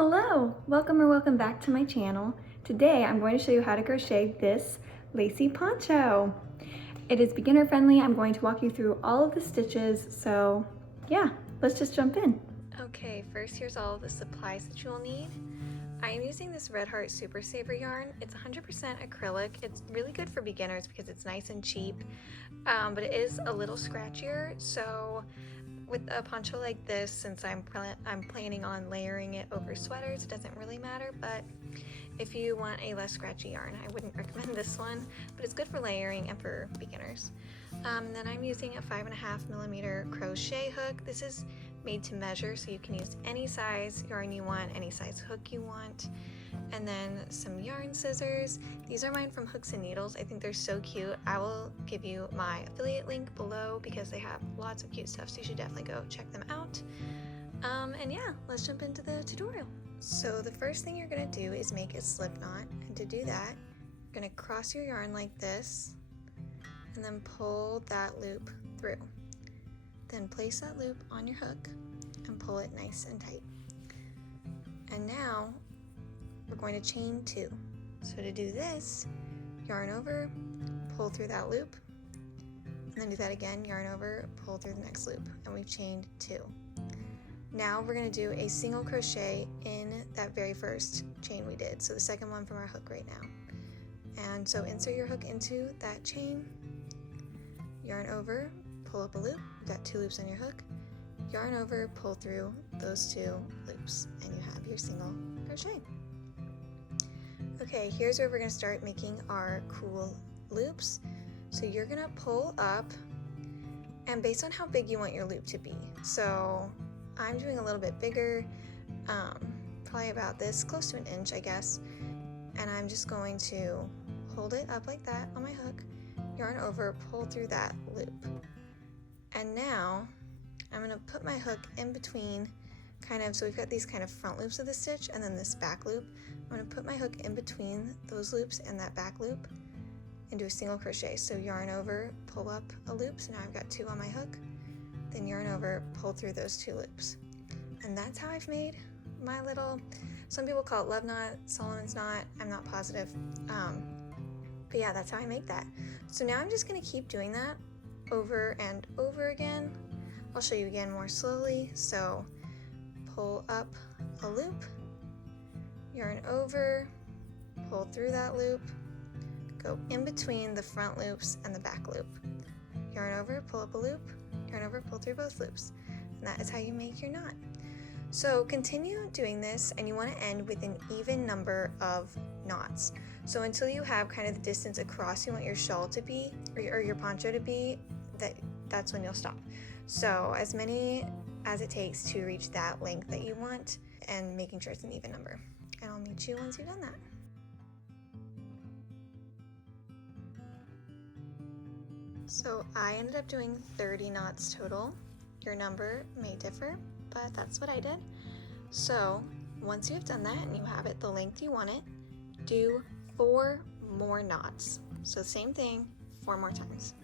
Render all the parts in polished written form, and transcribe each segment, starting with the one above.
Hello, welcome back to my channel. Today I'm going to show you how to crochet this lacy poncho. It is beginner friendly. I'm going to walk you through all of the stitches, so yeah, let's just jump in. Okay, first here's all of the supplies that you'll need. I am using this Red Heart Super Saver yarn. It's 100% acrylic. It's really good for beginners because it's nice and cheap, but it is a little scratchier, so with a poncho like this, since I'm planning on layering it over sweaters, it doesn't really matter, but if you want a less scratchy yarn, I wouldn't recommend this one, but it's good for layering and for beginners. Then I'm using a 5.5mm crochet hook. This is made to measure, so you can use any size yarn you want, any size hook you want. And then some yarn scissors. These are mine from Hooks and Needles. I think they're so cute. I will give you my affiliate link below because they have lots of cute stuff, so you should definitely go check them out. And yeah, let's jump into the tutorial. So the first thing you're gonna do is make a slip knot, and to do that, you're gonna cross your yarn like this, and then pull that loop through. Then place that loop on your hook and pull it nice and tight. And now we're going to chain 2. So to do this, yarn over, pull through that loop, and then do that again, yarn over, pull through the next loop, and we've chained 2. Now we're going to do a single crochet in that very first chain we did, so the second one from our hook right now. And so insert your hook into that chain, yarn over, pull up a loop, you've got 2 loops on your hook, yarn over, pull through those 2 loops, and you have your single crochet. Okay, here's where we're going to start making our cool loops. So you're going to pull up, and based on how big you want your loop to be. So I'm doing a little bit bigger, probably about this, close to 1 inch I guess, and I'm just going to hold it up like that on my hook, yarn over, pull through that loop. And now I'm going to put my hook in between, so we've got these kind of front loops of the stitch and then this back loop. I'm going to put my hook in between those loops and that back loop and do a single crochet. So yarn over, pull up a loop, so now I've got 2 on my hook, then yarn over, pull through those 2 loops. And that's how I've made my little, some people call it love knot, Solomon's knot, I'm not positive, but yeah, that's how I make that. So now I'm just going to keep doing that over and over again. I'll show you again more slowly. So pull up a loop, yarn over, pull through that loop, go in between the front loops and the back loop, yarn over, pull up a loop, yarn over, pull through both loops, and that is how you make your knot. So continue doing this, and you want to end with an even number of knots. So until you have kind of the distance across you want your shawl to be, or your poncho to be, that's when you'll stop. So as many as it takes to reach that length that you want, and making sure it's an even number. And I'll meet you once you've done that. So I ended up doing 30 knots total. Your number may differ, but that's what I did. So once you've done that and you have it the length you want it, do 4 more knots. So same thing, 4 more times.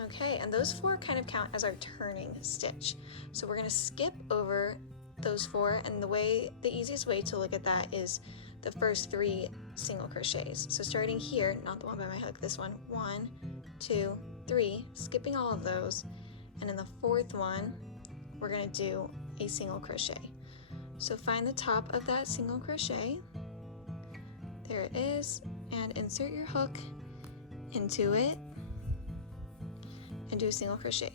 Okay, and those 4 kind of count as our turning stitch. So we're going to skip over those 4, and the easiest way to look at that is the first 3 single crochets. So starting here, not the one by my hook, this one, 1, 2, 3, skipping all of those, and in the 4th one, we're going to do a single crochet. So find the top of that single crochet, there it is, and insert your hook into it, and do a single crochet.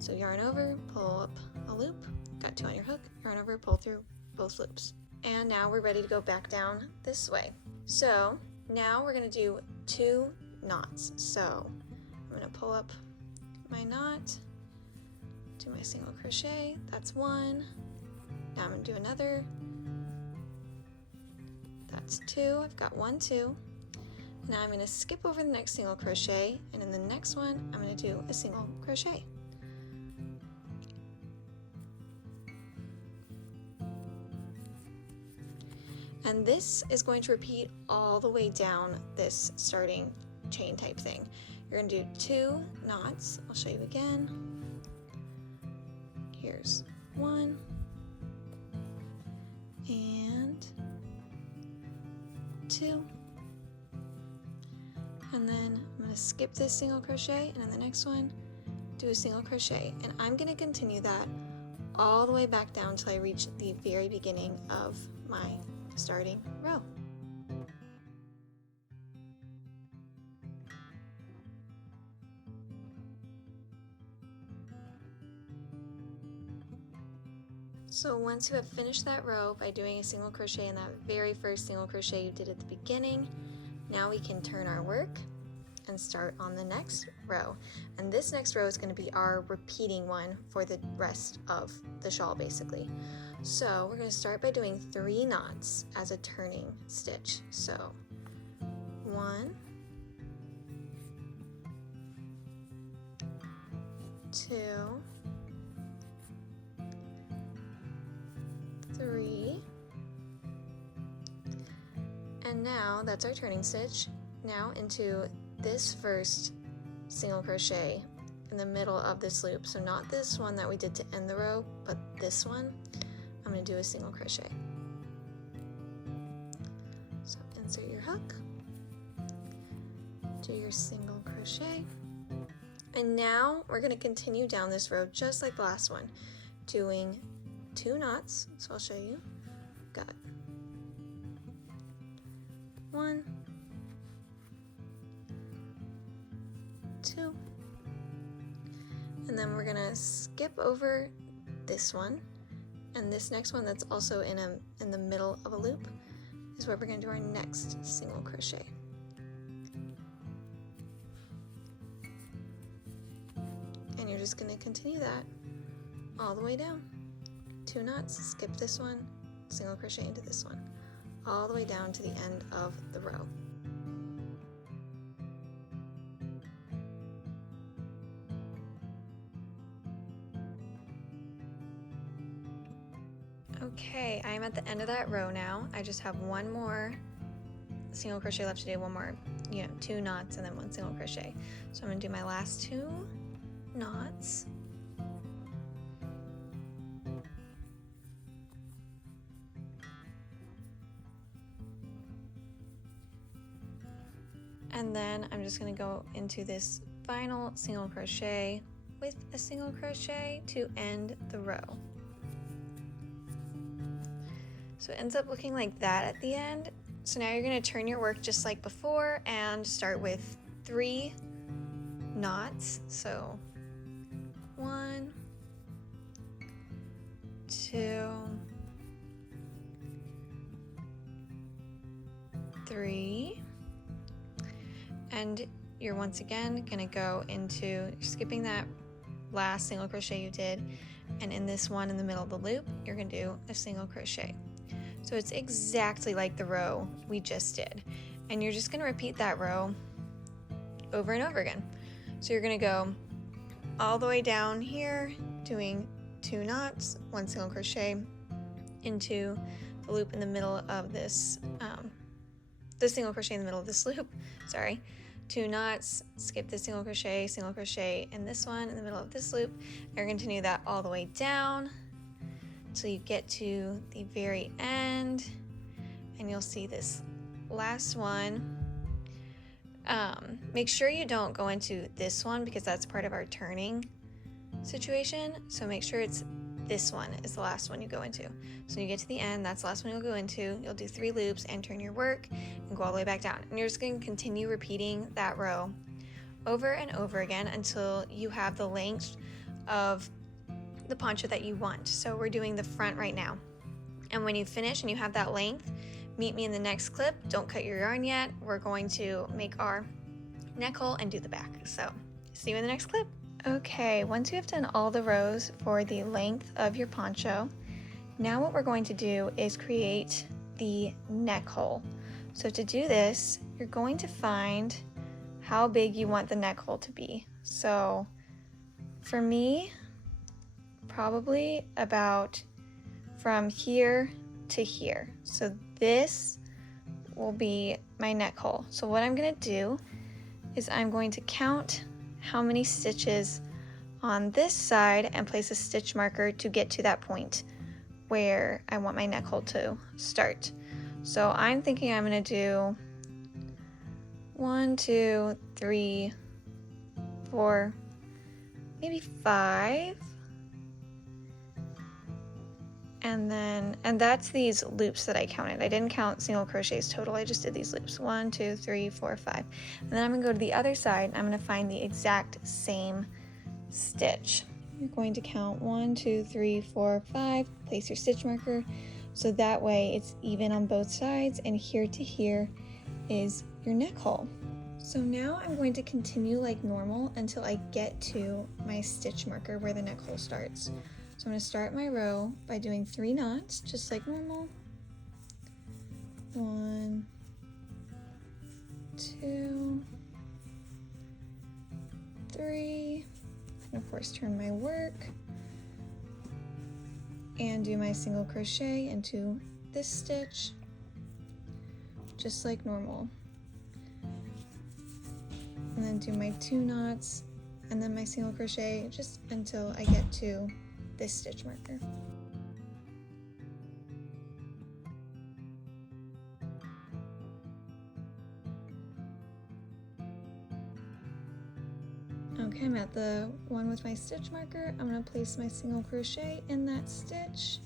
So yarn over, pull up a loop, got 2 on your hook, yarn over, pull through both loops. And now we're ready to go back down this way. So now we're going to do 2 knots. So I'm going to pull up my knot, do my single crochet, that's 1. Now I'm going to do another, that's 2, I've got 1, 2. Now I'm going to skip over the next single crochet, and in the next one I'm going to do a single crochet. And this is going to repeat all the way down this starting chain type thing. you're gonna do 2 knots. I'll show you again. Here's 1 and 2. And then I'm going to skip this single crochet, and in the next one do a single crochet, and I'm going to continue that all the way back down till I reach the very beginning of my starting row. So once you have finished that row by doing a single crochet in that very first single crochet you did at the beginning, now we can turn our work and start on the next row. And this next row is going to be our repeating one for the rest of the shawl basically. So we're going to start by doing 3 knots as a turning stitch. So 1, 2, 3, and now that's our turning stitch. Now into this first single crochet in the middle of this loop. So not this one that we did to end the row, but this one, I'm going to do a single crochet. So insert your hook, do your single crochet, and now we're going to continue down this row just like the last one, doing 2 knots. So I'll show you. Got 1, 2, and then we're gonna skip over this one, and this next one that's also in the middle of a loop is where we're gonna do our next single crochet. And you're just gonna continue that all the way down. 2 knots, skip this one, single crochet into this one, all the way down to the end of the row. Okay, I'm at the end of that row now. I just have one more single crochet left to do, one more, 2 knots and then 1 single crochet. So I'm gonna do my last 2 knots. And then I'm just going to go into this final single crochet with a single crochet to end the row. So it ends up looking like that at the end. So now you're going to turn your work just like before and start with 3 knots. So 1, 2, 3. And you're once again gonna go into, skipping that last single crochet you did, and in this one in the middle of the loop, you're gonna do a single crochet. So it's exactly like the row we just did. And you're just gonna repeat that row over and over again. So you're gonna go all the way down here, doing 2 knots, 1 single crochet into the loop in the middle of this, the single crochet in the middle of this loop, sorry. 2 knots, skip the single crochet in this one in the middle of this loop. You're going to continue that all the way down until you get to the very end, and you'll see this last one. Make sure you don't go into this one because that's part of our turning situation. So make sure it's this one is the last one you go into. So when you get to the end, that's the last one you'll go into. You'll do 3 loops and turn your work and go all the way back down. And you're just going to continue repeating that row over and over again until you have the length of the poncho that you want. So we're doing the front right now. And when you finish and you have that length, meet me in the next clip. Don't cut your yarn yet. We're going to make our neck hole and do the back. So see you in the next clip. Okay, once you have done all the rows for the length of your poncho, now what we're going to do is create the neck hole. So to do this, you're going to find how big you want the neck hole to be. So for me, probably about from here to here. So this will be my neck hole. So what I'm gonna do is I'm going to count how many stitches on this side and place a stitch marker to get to that point where I want my neck hole to start. So I'm thinking I'm going to do 1, 2, 3, 4, maybe 5. And that's these loops that I counted. I didn't count single crochets total, I just did these loops. 1, 2, 3, 4, 5. And then I'm gonna go to the other side and I'm gonna find the exact same stitch. You're going to count 1, 2, 3, 4, 5, place your stitch marker, so that way it's even on both sides, and here to here is your neck hole. So now I'm going to continue like normal until I get to my stitch marker where the neck hole starts. So I'm going to start my row by doing 3 knots, just like normal. 1, 2, 3, and of course turn my work and do my single crochet into this stitch, just like normal. And then do my 2 knots and then my single crochet just until I get to this stitch marker. Okay, I'm at the one with my stitch marker. I'm going to place my single crochet in that stitch.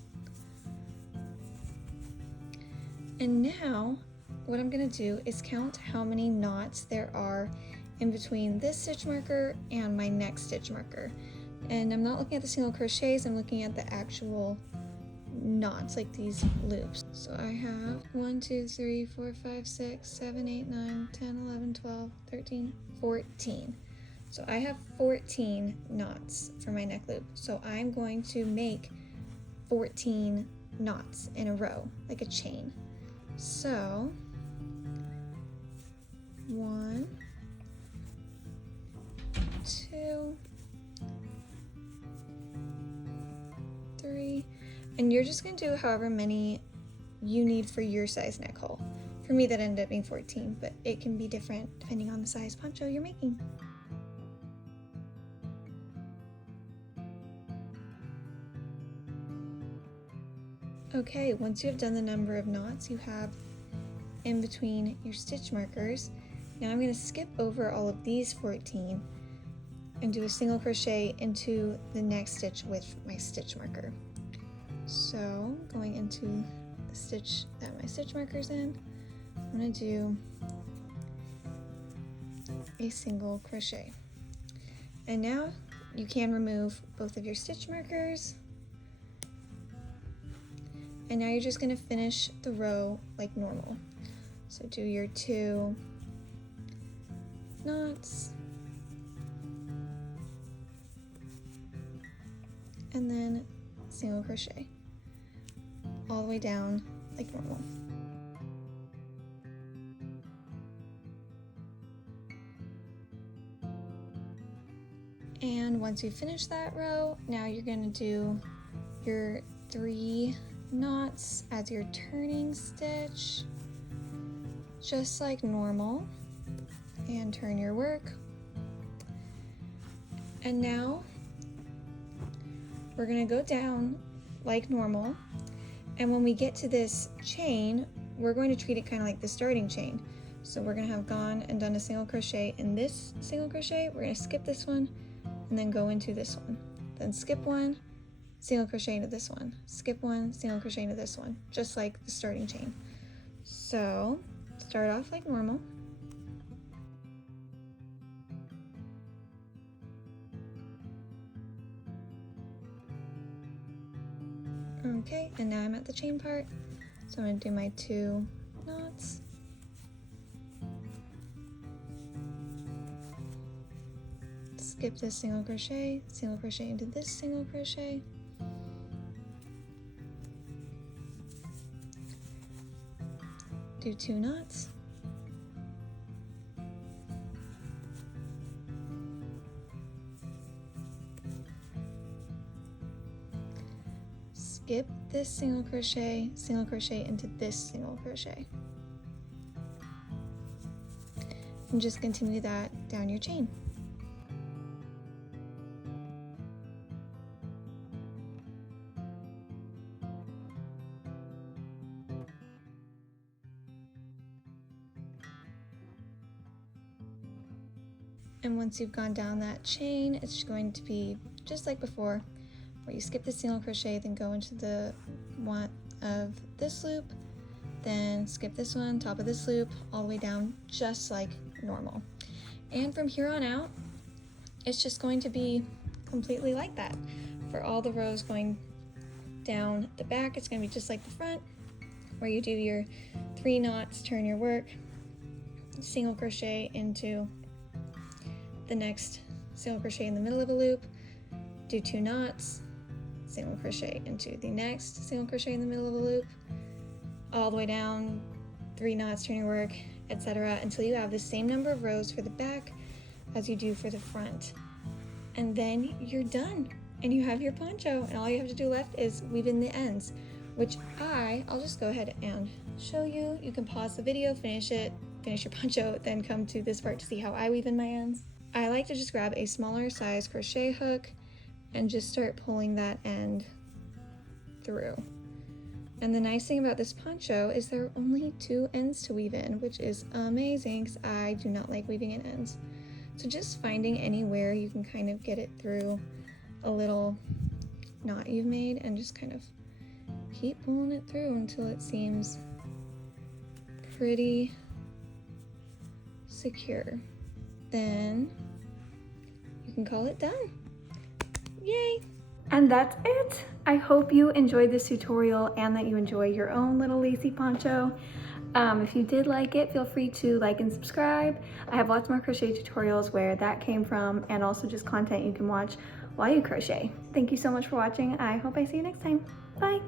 And now what I'm going to do is count how many knots there are in between this stitch marker and my next stitch marker. And I'm not looking at the single crochets, I'm looking at the actual knots, like these loops. So I have 1, 2, 3, 4, 5, 6, 7, 8, 9, 10, 11, 12, 13, 14. So I have 14 knots for my neck loop. So I'm going to make 14 knots in a row, like a chain. So 1, 2, 3, and you're just going to do however many you need for your size neck hole. For me that ended up being 14, but it can be different depending on the size poncho you're making. Okay, once you have done the number of knots you have in between your stitch markers, now I'm going to skip over all of these 14 and do a single crochet into the next stitch with my stitch marker. So going into the stitch that my stitch marker's in, I'm going to do a single crochet. And now you can remove both of your stitch markers, and now you're just going to finish the row like normal. So do your 2 knots, and then single crochet all the way down like normal. And once you finish that row, now you're going to do your 3 knots as your turning stitch, just like normal, and turn your work. And now we're going to go down like normal, and when we get to this chain, we're going to treat it kind of like the starting chain. So we're going to have gone and done a single crochet in this single crochet, we're going to skip this one and then go into this one, then skip one, single crochet into this one, skip one, single crochet into this one, just like the starting chain. So start off like normal. Okay, and now I'm at the chain part, so I'm going to do my 2 knots, skip this single crochet into this single crochet, do 2 knots, skip this single crochet into this single crochet, and just continue that down your chain. And once you've gone down that chain, it's going to be just like before, where you skip the single crochet, then go into the one of this loop, then skip this one, top of this loop, all the way down, just like normal. And from here on out, it's just going to be completely like that. For all the rows going down the back, it's going to be just like the front, where you do your 3 knots, turn your work, single crochet into the next single crochet in the middle of a loop, do 2 knots, single crochet into the next single crochet in the middle of a loop, all the way down, 3 knots, turn your work, etc., until you have the same number of rows for the back as you do for the front. And then you're done and you have your poncho, and all you have to do left is weave in the ends, which I'll just go ahead and show you. You can pause the video, finish your poncho, then come to this part to see how I weave in my ends. I like to just grab a smaller size crochet hook and just start pulling that end through. And the nice thing about this poncho is there are only 2 ends to weave in, which is amazing because I do not like weaving in ends. So just finding anywhere you can kind of get it through a little knot you've made and just kind of keep pulling it through until it seems pretty secure. Then you can call it done. Yay! And that's it. I hope you enjoyed this tutorial and that you enjoy your own little lacy poncho. If you did like it, feel free to like and subscribe. I have lots more crochet tutorials where that came from, and also just content you can watch while you crochet. Thank you so much for watching. I hope I see you next time. Bye!